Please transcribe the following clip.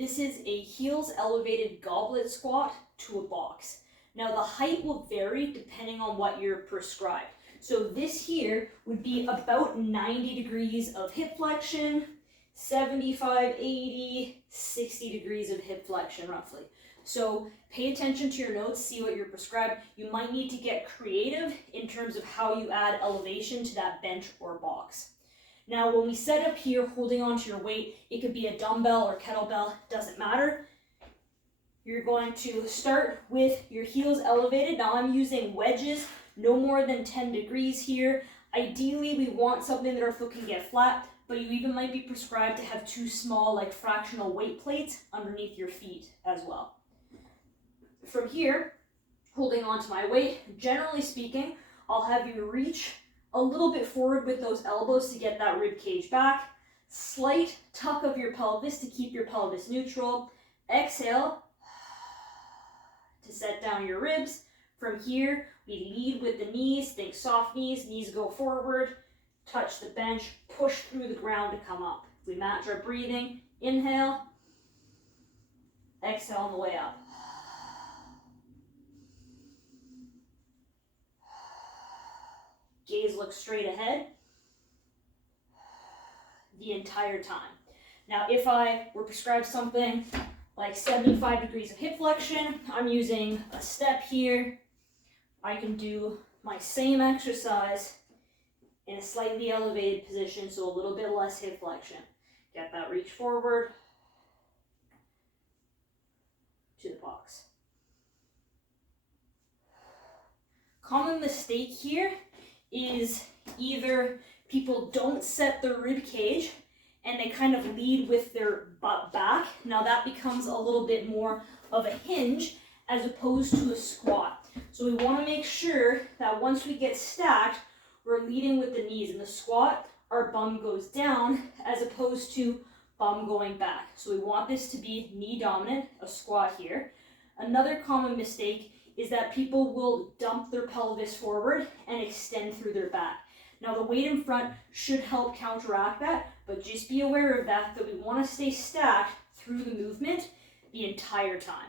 This is a heels elevated goblet squat to a box. Now the height will vary depending on what you're prescribed. So this here would be about 90 degrees of hip flexion, 75, 80, 60 degrees of hip flexion roughly. So pay attention to your notes, see what you're prescribed. You might need to get creative in terms of how you add elevation to that bench or box. Now when we set up here holding onto your weight, it could be a dumbbell or kettlebell, doesn't matter. You're going to start with your heels elevated. Now I'm using wedges, no more than 10 degrees here. Ideally we want something that our foot can get flat, but you even might be prescribed to have two small like fractional weight plates underneath your feet as well. From here, holding onto my weight, generally speaking, I'll have you reach a little bit forward with those elbows to get that rib cage back. Slight tuck of your pelvis to keep your pelvis neutral. Exhale to set down your ribs. From here, we lead with the knees. Think soft knees. Knees go forward. Touch the bench. Push through the ground to come up. We match our breathing. Inhale. Exhale on the way up. Gaze looks straight ahead the entire time. Now, if I were prescribed something like 75 degrees of hip flexion, I'm using a step here. I can do my same exercise in a slightly elevated position, so a little bit less hip flexion. Get that reach forward to the box. Common mistake here is either people don't set their rib cage and they kind of lead with their butt back. Now that becomes a little bit more of a hinge as opposed to a squat. So we want to make sure that once we get stacked, we're leading with the knees. In the squat, our bum goes down as opposed to bum going back. So we want this to be knee dominant, a squat here. Another common mistake is that people will dump their pelvis forward and extend through their back. Now the weight in front should help counteract that, but just be aware of that we want to stay stacked through the movement the entire time.